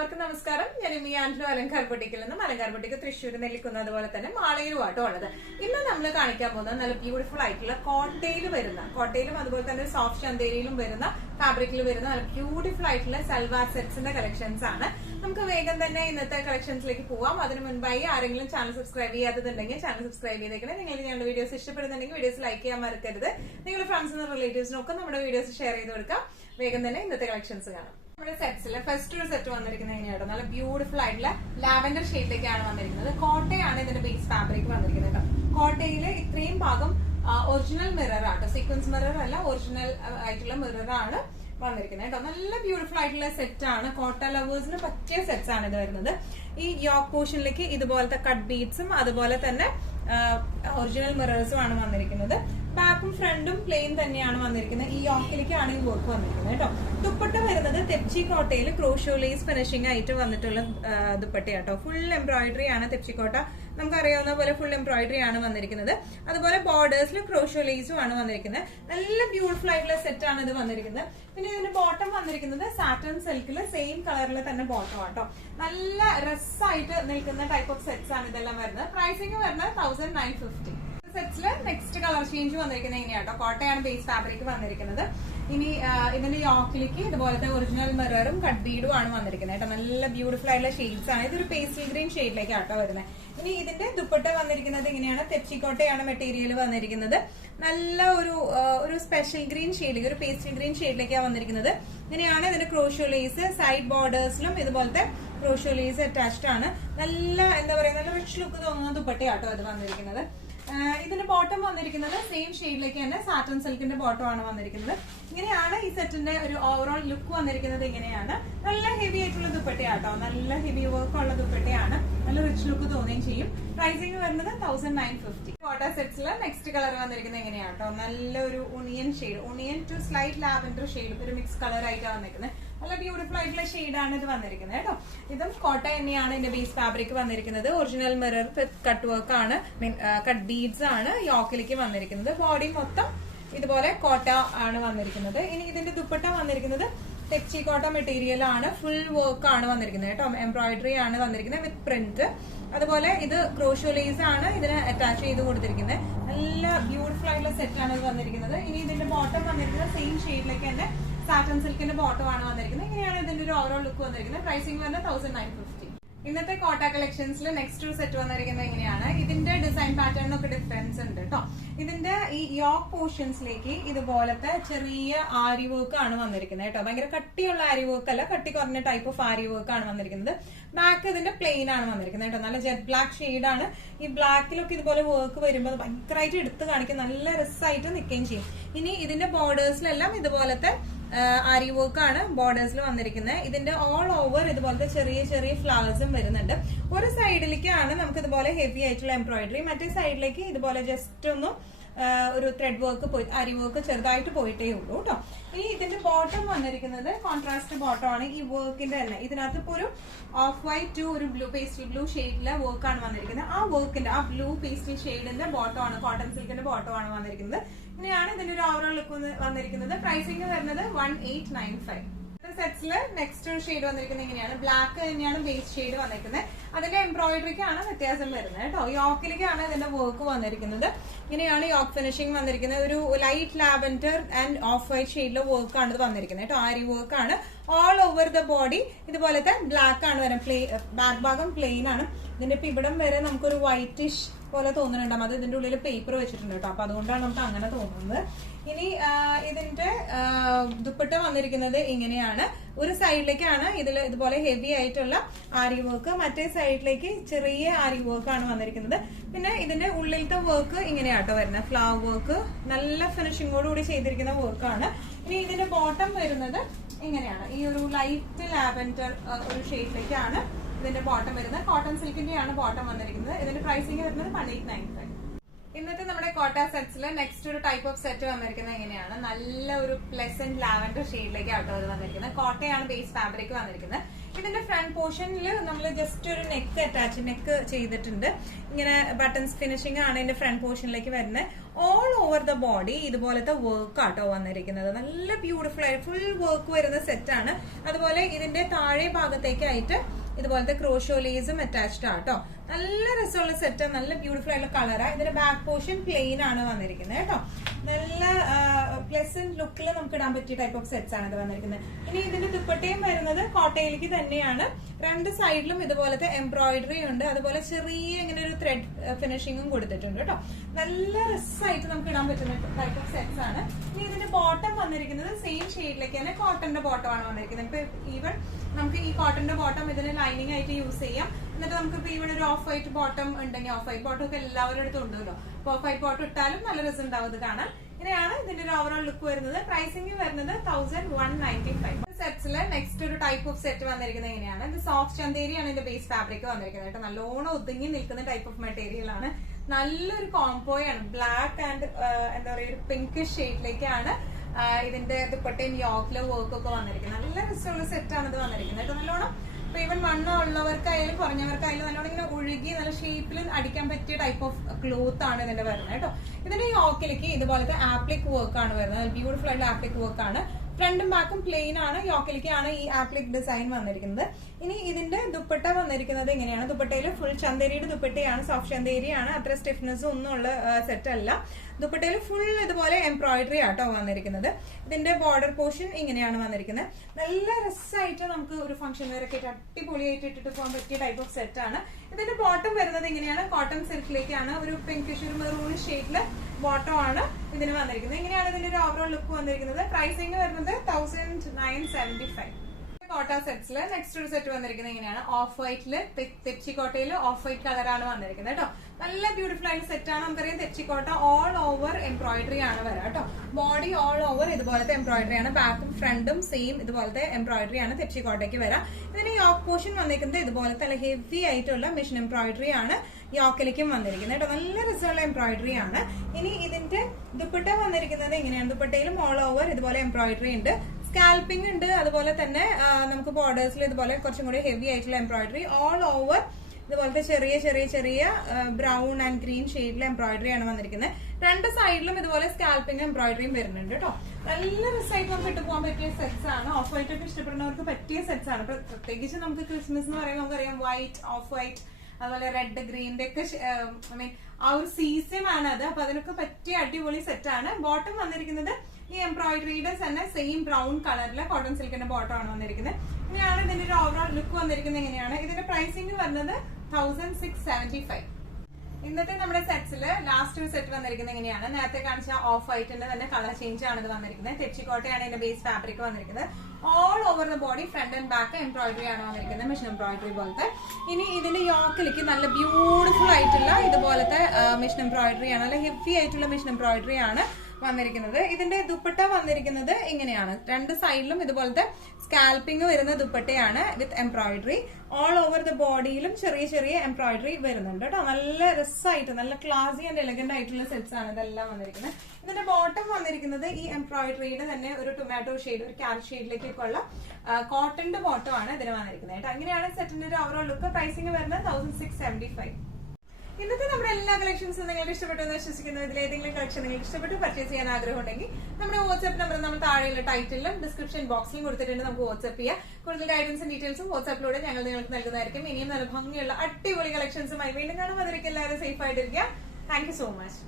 എല്ലാവർക്കും നമസ്കാരം. ഞാൻ ഇമ്മി ആൻഡ്ലു അലങ്കാർ ബൊട്ടിക്കിൽ നിന്നും അലങ്കാർ ബൊട്ടിക്ക് തൃശ്ശൂർ നെല്ലിക്കുന്ന അതുപോലെ തന്നെ മാളയിലുമാട്ടോ ഉള്ളത്. ഇന്ന് നമ്മൾ കാണിക്കാൻ പോകുന്നത് നല്ല ബ്യൂട്ടിഫുൾ ആയിട്ടുള്ള കോട്ടയിലും അതുപോലെ തന്നെ സോഫ്റ്റ് ചന്തേരിയിലും വരുന്ന ഫാബ്രിക്കിൽ വരുന്ന നല്ല ബ്യൂട്ടിഫുൾ ആയിട്ടുള്ള സൽവാർ സെറ്റ്സിന്റെ കളക്ഷൻസ് ആണ്. നമുക്ക് വേഗം തന്നെ ഇന്നത്തെ കളക്ഷൻസിലേക്ക് പോവാം. അതിന് മുൻപായി ആരെങ്കിലും ചാനൽ സബ്സ്ക്രൈബ് ചെയ്യാത്തതുണ്ടെങ്കിൽ ചാനൽ സബ്സ്ക്രൈബ് ചെയ്തേക്കണേ. നിങ്ങൾ ഞങ്ങളുടെ വീഡിയോസ് ഇഷ്ടപ്പെടുന്നുണ്ടെങ്കിൽ വീഡിയോസ് ലൈക്ക് ചെയ്യാൻ മറക്കരുത്. നിങ്ങളുടെ ഫ്രണ്ട്സിനും റിലേറ്റീവ്സിനും ഒക്കെ നമ്മുടെ വീഡിയോസ് ഷെയർ ചെയ്ത് കൊടുക്കാം. വേഗം തന്നെ ഇന്നത്തെ കളക്ഷൻസ് കാണാം. നമ്മുടെ സെറ്റ്സിൽ ഫസ്റ്റ് ഒരു സെറ്റ് വന്നിരിക്കുന്നത് എങ്ങനെയാണോ നല്ല ബ്യൂട്ടിഫുൾ ആയിട്ടുള്ള ലാവൻഡർ ഷെയ്ഡിലേക്കാണ് വന്നിരിക്കുന്നത്. കോട്ടയാണ് ഇതിന്റെ ബേസ് ഫാബ്രിക് വന്നിരിക്കുന്നത് കേട്ടോ. കോട്ടയില് ഇത്രയും ഭാഗം ഒറിജിനൽ മിറർ ആട്ടോ, സീക്വൻസ് മിറർ അല്ല, ഒറിജിനൽ ആയിട്ടുള്ള മിറർ ആണ് വന്നിരിക്കുന്നത് കേട്ടോ. നല്ല ബ്യൂട്ടിഫുൾ ആയിട്ടുള്ള സെറ്റ് ആണ്. കോട്ട ലവേഴ്സിന് പറ്റിയ സെറ്റ്സ് ആണ് ഇത് വരുന്നത്. ഈ യോക്ക് പോർഷനിലേക്ക് ഇതുപോലത്തെ കട്ട് ബീഡ്സും അതുപോലെ തന്നെ ഒറിജിനൽ മിറേഴ്സും ആണ് വന്നിരിക്കുന്നത്. ബാക്കും ഫ്രണ്ടും പ്ലെയിൻ തന്നെയാണ് വന്നിരിക്കുന്നത്. ഈ യോക്കിലേക്കാണ് ഈ വർക്ക് വന്നിരിക്കുന്നത് കേട്ടോ. ദുപ്പട്ട വരുന്നത് തെപ്ചി കോട്ടയിൽ ക്രോഷോ ലേസ് ഫിനിഷിംഗ് ആയിട്ട് വന്നിട്ടുള്ള ദുപ്പട്ടയാട്ടോ. ഫുൾ എംബ്രോയിഡറി ആണ് തെപ്ചി കോട്ട. നമുക്കറിയാവുന്ന പോലെ ഫുൾ എംബ്രോയിഡറി ആണ് വന്നിരിക്കുന്നത്. അതുപോലെ ബോർഡേഴ്സിൽ ക്രോഷോ ലേസും ആണ് വന്നിരിക്കുന്നത്. നല്ല ബ്യൂട്ടിഫുൾ ആയിട്ടുള്ള സെറ്റ് ആണ് ഇത് വന്നിരിക്കുന്നത്. പിന്നെ ഇതിന്റെ ബോട്ടം വന്നിരിക്കുന്നത് സാറ്റൻ സിൽക്കില് സെയിം കളറിൽ തന്നെ ബോട്ടം ആട്ടോ. നല്ല രസമായിട്ട് നിൽക്കുന്ന ടൈപ്പ് ഓഫ് സെറ്റ്സ് ആണ് ഇതെല്ലാം വരുന്നത്. പ്രൈസിംഗ് വരുന്നത് 1950. സെറ്റ്സില് നെക്സ്റ്റ് കളർ ചേഞ്ച് വന്നിരിക്കുന്നത് എങ്ങനെയാട്ടോ. കോട്ടയാണ് ബേസ് ഫാബ്രിക് വന്നിരിക്കുന്നത്. ഇനി ഇതിന്റെ യോക്കിലേക്ക് ഇതുപോലത്തെ ഒറിജിനൽ മിററും കട്ട് ബീഡും ആണ് വന്നിരിക്കുന്നത് കേട്ടോ. നല്ല ബ്യൂട്ടിഫുൾ ആയിട്ടുള്ള ഷെയ്ഡ്സ് ആണ്. ഇതൊരു പേസ്റ്റൽ ഗ്രീൻ ഷെയ്ഡിലേക്കാട്ടോ വരുന്നത്. ഇനി ഇതിന്റെ ദുപ്പട്ട വന്നിരിക്കുന്നത് ഇങ്ങനെയാണ്. തെപ്ചിക്കോട്ടയാണ് മെറ്റീരിയൽ വന്നിരിക്കുന്നത്. നല്ല ഒരു സ്പെഷ്യൽ ഗ്രീൻ ഷെയ്ഡിലേക്ക്, ഒരു പേസ്റ്റൽ ഗ്രീൻ ഷെയ്ഡിലേക്കാണ് വന്നിരിക്കുന്നത്. ഇങ്ങനെയാണ് ഇതിന്റെ ക്രോഷോ ലേസ്. സൈഡ് ബോർഡേഴ്സിലും ഇതുപോലത്തെ ക്രോഷോ ലേസ് അറ്റാച്ച്ഡ് ആണ്. നല്ല എന്താ പറയാ, നല്ല റിച്ച് ലുക്ക് തോന്നുന്ന ദുപ്പട്ടയാട്ടോ ഇത് വന്നിരിക്കുന്നത്. ഇതിന്റെ ബോട്ടം വന്നിരിക്കുന്നത് സെയിം ഷെയ്ഡിലേക്ക് തന്നെ സാറ്റൻ സിൽക്കിന്റെ ബോട്ടം ആണ് വന്നിരിക്കുന്നത്. ഇങ്ങനെയാണ് ഈ സെറ്റിന്റെ ഒരു ഓവറോൾ ലുക്ക് വന്നിരിക്കുന്നത്. ഇങ്ങനെയാണ് നല്ല ഹെവി ആയിട്ടുള്ള ദുപ്പട്ടയാട്ടോ. നല്ല ഹെവി വർക്ക് ഉള്ള ദുപ്പട്ടയാണ്. നല്ല റിച്ച് ലുക്ക് തോന്നുകയും ചെയ്യും. പ്രൈസിംഗ് വരുന്നത് 1950. കോട്ട സെറ്റ്സില് നെക്സ്റ്റ് കളർ വന്നിരിക്കുന്നത് എങ്ങനെയാട്ടോ. നല്ലൊരു onion shade, onion to slight lavender shade, ഒരു മിക്സ് കളർ ആയിട്ടാണ് വന്നിരിക്കുന്നത്. നല്ല ബ്യൂട്ടിഫുൾ ആയിട്ടുള്ള ഷെയ്ഡാണ് ഇത് വന്നിരിക്കുന്നത് കേട്ടോ. ഇതും കോട്ട തന്നെയാണ് ഇതിന്റെ ബേസ് ഫാബ്രിക് വന്നിരിക്കുന്നത്. ഒറിജിനൽ മിറർ കട്ട് വർക്ക് ആണ്, കട്ട് ബീഡ്സ് ആണ് യോക്കിലേക്ക് വന്നിരിക്കുന്നത്. ബോഡി മൊത്തം ഇതുപോലെ കോട്ട ആണ് വന്നിരിക്കുന്നത്. ഇനി ഇതിന്റെ ദുപ്പട്ട വന്നിരിക്കുന്നത് തെച്ചി കോട്ട മെറ്റീരിയൽ ആണ്. ഫുൾ വർക്ക് ആണ് വന്നിരിക്കുന്നത് കേട്ടോ. എംബ്രോയിഡറി ആണ് വന്നിരിക്കുന്നത് വിത്ത് പ്രിന്റ്. അതുപോലെ ഇത് ക്രോഷോ ലേസ് ആണ് ഇതിന് അറ്റാച്ച് ചെയ്ത് കൊടുത്തിരിക്കുന്നത്. നല്ല ബ്യൂട്ടിഫുൾ ആയിട്ടുള്ള സെറ്റ് ആണ് ഇത് വന്നിരിക്കുന്നത്. ഇനി ഇതിന്റെ ബോട്ടം വന്നിരിക്കുന്നത് സെയിം ഷെയ്ഡിലേക്ക് തന്നെ സാറ്റൻ സിൽക്കിന്റെ ബോട്ടം ആണ് വന്നിരിക്കുന്നത്. ഇങ്ങനെയാണ് ഇതിന്റെ ഒരു ഓവറോൾ ലുക്ക് വന്നിരിക്കുന്നത്. പ്രൈസിംഗ് വരുന്നത് 1950. ഇന്നത്തെ കോട്ട കളക്ഷൻസിൽ നെക്സ്റ്റ് ഒരു സെറ്റ് വന്നിരിക്കുന്നത് എങ്ങനെയാണ്. ഇതിന്റെ ഡിസൈൻ പാറ്റേണിനൊക്കെ ഡിഫറൻസ് ഉണ്ട് കേട്ടോ. ഇതിന്റെ ഈ യോക്ക് പോർഷൻസിലേക്ക് ഇതുപോലത്തെ ചെറിയ ആരി വർക്ക് ആണ് വന്നിരിക്കുന്നത് കേട്ടോ. ഭയങ്കര കട്ടിയുള്ള ആരി വർക്ക് അല്ല, കട്ടി കുറഞ്ഞ ടൈപ്പ് ഓഫ് ആരി വർക്ക് ആണ് വന്നിരിക്കുന്നത്. ബാക്ക് ഇതിന്റെ പ്ലെയിൻ ആണ് വന്നിരിക്കുന്നത് കേട്ടോ. നല്ല ജെറ്റ് ബ്ലാക്ക് ഷെയ്ഡാണ്. ഈ ബ്ലാക്കിലൊക്കെ ഇതുപോലെ വർക്ക് വരുമ്പോൾ ഭയങ്കരമായിട്ട് എടുത്ത് കാണിക്കും, നല്ല രസമായിട്ട് നിൽക്കുകയും ചെയ്യും. ഇനി ഇതിന്റെ ബോർഡേഴ്സിലെല്ലാം ഇതുപോലത്തെ ആരി വർക്ക് ആണ് ബോർഡേഴ്സിൽ വന്നിരിക്കുന്നത്. ഇതിന്റെ ഓൾ ഓവർ ഇതുപോലത്തെ ചെറിയ ചെറിയ ഫ്ലവേഴ്സും വരുന്നുണ്ട്. ഒരു സൈഡിലേക്കാണ് നമുക്ക് ഇതുപോലെ ഹെവി ആയിട്ടുള്ള എംബ്രോയിഡറി, മറ്റേ സൈഡിലേക്ക് ഇതുപോലെ ജസ്റ്റ് ഒന്നും ഒരു ത്രെഡ് വർക്ക് പോയി, അരി വർക്ക് ചെറുതായിട്ട് പോയിട്ടേ ഉള്ളൂ കേട്ടോ. ഇനി ഇതിന്റെ ബോട്ടം വന്നിരിക്കുന്നത് കോൺട്രാസ്റ്റ് ബോട്ടം ആണ്. ഈ വർക്കിന്റെ തന്നെ ഇതിനകത്ത് ഇപ്പൊ ഒരു ഓഫ് വൈറ്റ് ടു ഒരു ബ്ലൂ പേസ്റ്റൽ ബ്ലൂ ഷെയ്ഡിലെ വർക്ക് ആണ് വന്നിരിക്കുന്നത്. ആ വർക്കിന്റെ ആ ബ്ലൂ പേസ്റ്റൽ ഷെയ്ഡിന്റെ ബോട്ടം ആണ്, കോട്ടൺ സിൽക്കിന്റെ ബോട്ടം ആണ് വന്നിരിക്കുന്നത്. ഇങ്ങനെയാണ് ഇതിന്റെ ഒരു ഓവറോൾ ലുക്ക് വന്നിരിക്കുന്നത്. പ്രൈസിംഗ് വരുന്നത് 1895. സെറ്റ്സില് നെക്സ്റ്റ് ഒരു ഷെയ്ഡ് വന്നിരിക്കുന്നത് ഇങ്ങനെയാണ്. ബ്ലാക്ക് തന്നെയാണ് ബേസ് ഷെയ്ഡ് വന്നിരിക്കുന്നത്. അതിന്റെ എംബ്രോയിഡറിക്കാണ് വ്യത്യാസം വരുന്നത് കേട്ടോ. യോക്കിലേക്കാണ് ഇതിന്റെ വർക്ക് വന്നിരിക്കുന്നത്. ഇങ്ങനെയാണ് യോക്ക് ഫിനിഷിംഗ് വന്നിരിക്കുന്നത്. ഒരു light lavender and off white ഷെയ്ഡിലെ വർക്ക് ആണ് ഇത് വന്നിരിക്കുന്നത് കേട്ടോ. ആരി വർക്ക് ആണ്. ഓൾ ഓവർ ദ ബോഡി ഇതുപോലത്തെ ബ്ലാക്ക് ആണ് വരുന്നത്. ബാക്ക് ഭാഗം പ്ലെയിൻ ആണ്. ഇതിന്റെ പിവിടം വരെ നമുക്കൊരു വൈറ്റിഷ് പോലെ തോന്നുന്നുണ്ടാവും. അത് ഇതിന്റെ ഉള്ളിൽ പേപ്പർ വെച്ചിട്ടുണ്ട് കേട്ടോ. അപ്പൊ അതുകൊണ്ടാണ് നമുക്ക് അങ്ങനെ തോന്നുന്നത്. ഇനി ഇതിന്റെ ദുപ്പട്ട വന്നിരിക്കുന്നത് ഇങ്ങനെയാണ്. ഒരു സൈഡിലേക്കാണ് ഇതിൽ ഇതുപോലെ ഹെവി ആയിട്ടുള്ള ആരി വർക്ക്, മറ്റേ സൈഡിലേക്ക് ചെറിയ ആരി വർക്ക് ആണ് വന്നിരിക്കുന്നത്. പിന്നെ ഇതിന്റെ ഉള്ളിലത്തെ വർക്ക് ഇങ്ങനെയാട്ടോ വരുന്നത്, ഫ്ലവർ വർക്ക്. നല്ല ഫിനിഷിങ്ങോടുകൂടി ചെയ്തിരിക്കുന്ന വർക്കാണ്. ഇനി ഇതിന്റെ ബോട്ടം വരുന്നത് ഇങ്ങനെയാണ്. ഈ ഒരു ലൈറ്റ് ലാവൻഡർ ഒരു ഷെയ്ഡിലേക്കാണ് ഇതിന്റെ ബോട്ടം വരുന്നത്. കോട്ടൺ സിൽക്കിന്റെയാണ് ബോട്ടം വന്നിരിക്കുന്നത്. ഇതിന്റെ പ്രൈസിംഗ് വരുന്നത് 1895. ഇന്നത്തെ നമ്മുടെ കോട്ട സെറ്റ്സിൽ നെക്സ്റ്റ് ഒരു ടൈപ്പ് ഓഫ് സെറ്റ് വന്നിരിക്കുന്നത് എങ്ങനെയാണ്. നല്ല ഒരു പ്ലസന്റ് ലാവൻഡർ ഷെയ്ഡിലേക്ക് ആട്ടോ ഇത് വന്നിരിക്കുന്നത്. കോട്ടയാണ് ബേസ് ഫാബ്രിക് വന്നിരിക്കുന്നത്. ഇതിന്റെ ഫ്രണ്ട് പോർഷനിൽ നമ്മൾ ജസ്റ്റ് ഒരു നെക്ക് ചെയ്തിട്ടുണ്ട്. ഇങ്ങനെ ബട്ടൺസ് ഫിനിഷിംഗ് ആണ് ഇതിന്റെ ഫ്രണ്ട് പോർഷനിലേക്ക് വരുന്നത്. ഓൾ ഓവർ ദ ബോഡി ഇതുപോലത്തെ വർക്ക് ആട്ടോ വന്നിരിക്കുന്നത്. നല്ല ബ്യൂട്ടിഫുൾ ആയി ഫുൾ വർക്ക് വരുന്ന സെറ്റ് ആണ്. അതുപോലെ ഇതിന്റെ താഴെ ഭാഗത്തേക്കായിട്ട് ഇതുപോലത്തെ ക്രോഷോ ലേസും അറ്റാച്ച്ഡ് ആട്ടോ. നല്ല രസമുള്ള സെറ്റ്, നല്ല ബ്യൂട്ടിഫുൾ ആയിട്ടുള്ള കളറാ. ഇതിന്റെ ബാക്ക് പോർഷൻ പ്ലെയിൻ ആണ് വന്നിരിക്കുന്നത് കേട്ടോ. നല്ല പ്ലസന്റ് ലുക്കിൽ നമുക്ക് ഇടാൻ പറ്റിയ ടൈപ്പ് ഓഫ് സെറ്റ്സ് ആണ് ഇത് വന്നിരിക്കുന്നത്. ഇനി ഇതിന്റെ ദുപ്പട്ടയും വരുന്നത് കോട്ടയിലേക്ക് തന്നെയാണ്. രണ്ട് സൈഡിലും ഇതുപോലത്തെ എംബ്രോയിഡറി ഉണ്ട്. അതുപോലെ ചെറിയ ഇങ്ങനെ ഒരു ത്രെഡ് ഫിനിഷിംഗും കൊടുത്തിട്ടുണ്ട് കേട്ടോ. നല്ല രസമായിട്ട് നമുക്ക് ഇടാൻ പറ്റുന്ന ടൈപ്പ് ഓഫ് സെറ്റ്സ് ആണ്. ഇനി ഇതിന്റെ ബോട്ടം വന്നിരിക്കുന്നത് സെയിം ഷെയ്ഡിലേക്ക് തന്നെ കോട്ടന്റെ ബോട്ടം ആണ് വന്നിരിക്കുന്നത്. ഇപ്പൊ ഈവൻ നമുക്ക് ഈ കോട്ടന്റെ ബോട്ടം ഇതിന് ലൈനിങ് ആയിട്ട് യൂസ് ചെയ്യാം. എന്നിട്ട് നമുക്ക് ഇപ്പൊ ഇവിടെ ഒരു ഓഫ് വൈറ്റ് ബോട്ടം ഉണ്ടെങ്കിൽ, ഓഫ് വൈറ്റ് ബോട്ടം ഒക്കെ എല്ലാവരുടെ അടുത്തും ഉണ്ടല്ലോ, അപ്പൊ ഓഫ് വൈറ്റ് ബോട്ടം ഇട്ടാലും നല്ല രസം ഉണ്ടാവും ഇത് കാണാൻ. ഇങ്ങനെയാണ് ഇതിന്റെ ഒരു ഓവറോൾ ലുക്ക് വരുന്നത്. പ്രൈസിംഗ് വരുന്നത് 1195. സെറ്റ്സില് നെക്സ്റ്റ് ഒരു ടൈപ്പ് ഓഫ് സെറ്റ് വന്നിരിക്കുന്നത് എങ്ങനെയാണ്, ഇത് സോഫ്റ്റ് ചന്തേരിയാണ് ഇതിന്റെ ബേസ് ഫാബ്രിക് വന്നിരിക്കുന്നത് കേട്ടോ. നല്ലോണം ഒതുങ്ങി നിൽക്കുന്ന ടൈപ്പ് ഓഫ് മെറ്റീരിയൽ ആണ്. നല്ലൊരു കോംബോയാണ്. ബ്ലാക്ക് ആൻഡ് എന്താ പറയുക ഒരു പിങ്ക് ഷെയ്ഡിലേക്കാണ് ഇതിന്റെ ദുപ്പട്ടയും യോക്കിലെ വർക്ക് ഒക്കെ വന്നിരിക്കുന്നത്. നല്ല രസമുള്ള സെറ്റ് ആണ് ഇത് വന്നിരിക്കുന്നത് കേട്ടോ. നല്ലോണം ഇപ്പൊ ഈവൻ വണ്ണം ഉള്ളവർക്കായാലും കുറഞ്ഞവർക്കായാലും നല്ലോണം ഇങ്ങനെ ഒഴുകി നല്ല ഷേപ്പിൽ അടിക്കാൻ പറ്റിയ ടൈപ്പ് ഓഫ് ക്ലോത്ത് ആണ് ഇതിന്റെ വരുന്നത് കേട്ടോ. ഇതിന്റെ യോക്കിലേക്ക് ഇതുപോലത്തെ ആപ്ലിക് വർക്ക് ആണ് വരുന്നത്. ബ്യൂട്ടിഫുൾ ആയിട്ടുള്ള ആപ്ലിക് വർക്ക് ആണ്. ഫ്രണ്ടും ബാക്കും പ്ലെയിൻ ആണ്. യോക്കിലേക്കാണ് ഈ ആപ്ലിക് ഡിസൈൻ വന്നിരിക്കുന്നത്. ഇനി ഇതിന്റെ ദുപ്പട്ട വന്നിരിക്കുന്നത് ഇങ്ങനെയാണ്. ദുപ്പട്ടയിൽ ഫുൾ ചന്തേരിയുടെ ദുപ്പട്ടയാണ്, സോഫ്റ്റ് ചന്തേരിയാണ്. അത്ര സ്റ്റിഫ്നെസ് ഒന്നും ഉള്ള സെറ്റ് അല്ല. ദുപ്പട്ടയിൽ ഫുൾ ഇതുപോലെ എംബ്രോയിഡറി ആട്ടോ വന്നിരിക്കുന്നത്. ഇതിന്റെ ബോർഡർ പോർഷൻ ഇങ്ങനെയാണ് വന്നിരിക്കുന്നത്. നല്ല രസമായിട്ട് നമുക്ക് ഒരു ഫംഗ്ഷൻ വേറൊക്കെ അടിപൊളിയായിട്ട് ഇട്ടിട്ട് പോകാൻ പറ്റിയ ടൈപ്പ് ഓഫ് സെറ്റ് ആണ്. ഇതിന്റെ ബോട്ടം വരുന്നത് ഇങ്ങനെയാണ്. കോട്ടൺ സിൽക്കിലേക്കാണ്. ഒരു പിങ്കിഷ് ഒരു മെറൂൺ ഷെയ്ഡില് ബോട്ടം ആണ് ഇതിന് വന്നിരിക്കുന്നത്. ഇങ്ങനെയാണ് ഇതിന്റെ ഒരു ഓവറോൾ ലുക്ക് വന്നിരിക്കുന്നത്. പ്രൈസിംഗ് വരുന്നത് 1975. കോട്ട സെറ്റ്സില് നെക്സ്റ്റ് ഒരു സെറ്റ് വന്നിരിക്കുന്നത് ഇങ്ങനെയാണ്. ഓഫ് വൈറ്റില് തെച്ചിക്കോട്ടയില് ഓഫ് വൈറ്റ് കളറാണ് വന്നിരിക്കുന്നത് കേട്ടോ. നല്ല ബ്യൂട്ടിഫുൾ ആയിട്ട് സെറ്റ് ആണ്. നമുക്കറിയാം തെച്ചിക്കോട്ട ഓൾ ഓവർ എംബ്രോയിഡറി ആണ് വരാം കേട്ടോ. ബോഡി ഓൾ ഓവർ ഇതുപോലത്തെ എംബ്രോയിഡറി ആണ്. ബാക്കും ഫ്രണ്ടും സെയിം ഇതുപോലത്തെ എംബ്രോയിഡറി ആണ് തെച്ചിക്കോട്ടയ്ക്ക് വരാം. ഇതിന് യോക്ക് പോർഷൻ വന്നിരിക്കുന്നത് ഇതുപോലത്തെ നല്ല ഹെവി ആയിട്ടുള്ള മെഷീൻ എംബ്രോയിഡറി ആണ് യോക്കിലേക്കും വന്നിരിക്കുന്നത് കേട്ടോ. നല്ല രസമുള്ള എംബ്രോയിഡറി ആണ്. ഇനി ഇതിന്റെ ദുപ്പട്ട വന്നിരിക്കുന്നത് ഇങ്ങനെയാണ്. ദുപ്പട്ടയിലും ഓൾ ഓവർ ഇതുപോലെ എംബ്രോയിഡറി ഉണ്ട്, സ്കാൽപ്പിംഗ് ഉണ്ട്. അതുപോലെ തന്നെ നമുക്ക് ബോർഡേഴ്സിൽ ഇതുപോലെ കുറച്ചും കൂടി ഹെവി ആയിട്ടുള്ള എംബ്രോയിഡറി ഓൾ ഓവർ ഇതുപോലത്തെ ചെറിയ ചെറിയ ചെറിയ ബ്രൗൺ ആൻഡ് ഗ്രീൻ ഷെയ്ഡിലെ എംബ്രോയിഡറി ആണ് വന്നിരിക്കുന്നത്. രണ്ട് സൈഡിലും ഇതുപോലെ സ്കാൽപ്പിംഗ് എംബ്രോയിഡറിയും വരുന്നുണ്ട് കേട്ടോ. നല്ല രസമായിട്ട് നമുക്ക് ഇട്ട് പോകാൻ പറ്റിയ സെറ്റ്സ് ആണ്. ഓഫ് വൈറ്റ് ഒക്കെ ഇഷ്ടപ്പെടുന്നവർക്ക് പറ്റിയ സെറ്റ്സ് ആണ്. പ്രത്യേകിച്ച് നമുക്ക് ക്രിസ്മസ് എന്ന് പറയുമ്പോൾ നമുക്കറിയാം വൈറ്റ്, ഓഫ് വൈറ്റ്, അതുപോലെ റെഡ്, ഗ്രീൻ്റെ ഒക്കെ ഐ മീൻ ആ ഒരു സീസൺ ആണ് അത്. അപ്പൊ അതിനൊക്കെ പറ്റിയ അടിപൊളി സെറ്റ് ആണ്. ബോട്ടം വന്നിരിക്കുന്നത് ഈ എംബ്രോയിഡറിയുടെ തന്നെ സെയിം ബ്രൗൺ കളറിലെ കോട്ടൺ സിൽക്കിന്റെ ബോട്ടം ആണ് വന്നിരിക്കുന്നത്. ഇങ്ങനെയാണ് ഇതിന്റെ ഒരു ഓവറോൾ ലുക്ക് വന്നിരിക്കുന്നത്. എങ്ങനെയാണ് ഇതിന്റെ പ്രൈസിംഗ് വരുന്നത് 1675. ഇന്നത്തെ നമ്മുടെ സെറ്റ്സിൽ ലാസ്റ്റ് ഒരു സെറ്റ് വന്നിരിക്കുന്നത് എങ്ങനെയാണ്, നേരത്തെ കാണിച്ച ഓഫ് വൈറ്റിന്റെ തന്നെ കളർ ചേഞ്ച് ആണ് ഇത് വന്നിരിക്കുന്നത്. തെച്ചിക്കോട്ടയാണ് ഇതിന്റെ ബേസ് ഫാബ്രിക് വന്നിരിക്കുന്നത്. All over the body front and back embroidery ആണ് വന്നിരിക്കുന്നത്, മെഷീൻ എംബ്രോയിഡറി പോലത്തെ. ഇനി ഇതിന്റെ യോക്കിലേക്ക് നല്ല ബ്യൂട്ടിഫുൾ ആയിട്ടുള്ള ഇതുപോലത്തെ മെഷീൻ എംബ്രോയിഡറി ആണ്, നല്ല ഹെവി ആയിട്ടുള്ള മെഷീൻ എംബ്രോയിഡറി ആണ് വന്നിരിക്കുന്നത്. ഇതിന്റെ ദുപ്പട്ട വന്നിരിക്കുന്നത് ഇങ്ങനെയാണ്. രണ്ട് സൈഡിലും ഇതുപോലത്തെ സ്കാൽപ്പിംഗ് വരുന്ന ദുപ്പട്ടയാണ് with embroidery. All over the ബോഡിയിലും ചെറിയ ചെറിയ എംബ്രോയിഡറി വരുന്നുണ്ട് കേട്ടോ. നല്ല രസമായിട്ട് നല്ല ക്ലാസി ആൻഡ് എലഗന്റ് ആയിട്ടുള്ള സെറ്റ്സ് ആണ് ഇതെല്ലാം വന്നിരിക്കുന്നത്. ഇതിന്റെ ബോട്ടം വന്നിരിക്കുന്നത് ഈ എംബ്രോയിഡറിയുടെ തന്നെ ഒരു ടൊമാറ്റോ ഷെയ്ഡ്, ഒരു ക്യാരറ്റ് ഷെയ്ഡിലേക്കൊക്കെ ഉള്ള കോട്ടന്റെ ബോട്ടം ആണ് ഇതിന് വന്നിരിക്കുന്നത് കേട്ടോ. അങ്ങനെയാണ് സെറ്റിന്റെ ഒരു ഓവറോൾ ലുക്ക്. പ്രൈസിംഗ് വരുന്നത് 1675. ഇന്നത്തെ നമ്മുടെ എല്ലാ കളക്ഷൻസും നിങ്ങൾക്ക് ഇഷ്ടപ്പെട്ടു എന്ന് വിശ്വസിക്കുന്നു. ഇതിൽ ഏതെങ്കിലും കളക്ഷൻ നിങ്ങൾക്ക് ഇഷ്ടപ്പെട്ടു പർച്ചേസ് ചെയ്യാൻ ആഗ്രഹം ഉണ്ടെങ്കിൽ നമ്മുടെ വാട്സ്ആപ്പ് നമ്പർ നമ്മൾ താഴെയുള്ള ടൈറ്റിലും ഡിസ്ക്രിപ്ഷൻ ബോക്സിലും കൊടുത്തിട്ടുണ്ട്. നമുക്ക് വാട്സ്ആപ്പ് ചെയ്യാം. കൂടുതൽ ഗൈഡൻസും ഡീറ്റെയിൽസും വാട്സ്ആപ്പിലൂടെ ഞങ്ങൾ നിങ്ങൾക്ക് നൽകുന്നതായിരിക്കും. ഇനിയും നല്ല ഭംഗിയുള്ള അടിപൊളി കളക്ഷൻസുമായി വീണ്ടും കാണും. അതിലേക്ക് എല്ലാവരും സേഫ് ആയിട്ടിരിക്കുക. Thank you so much.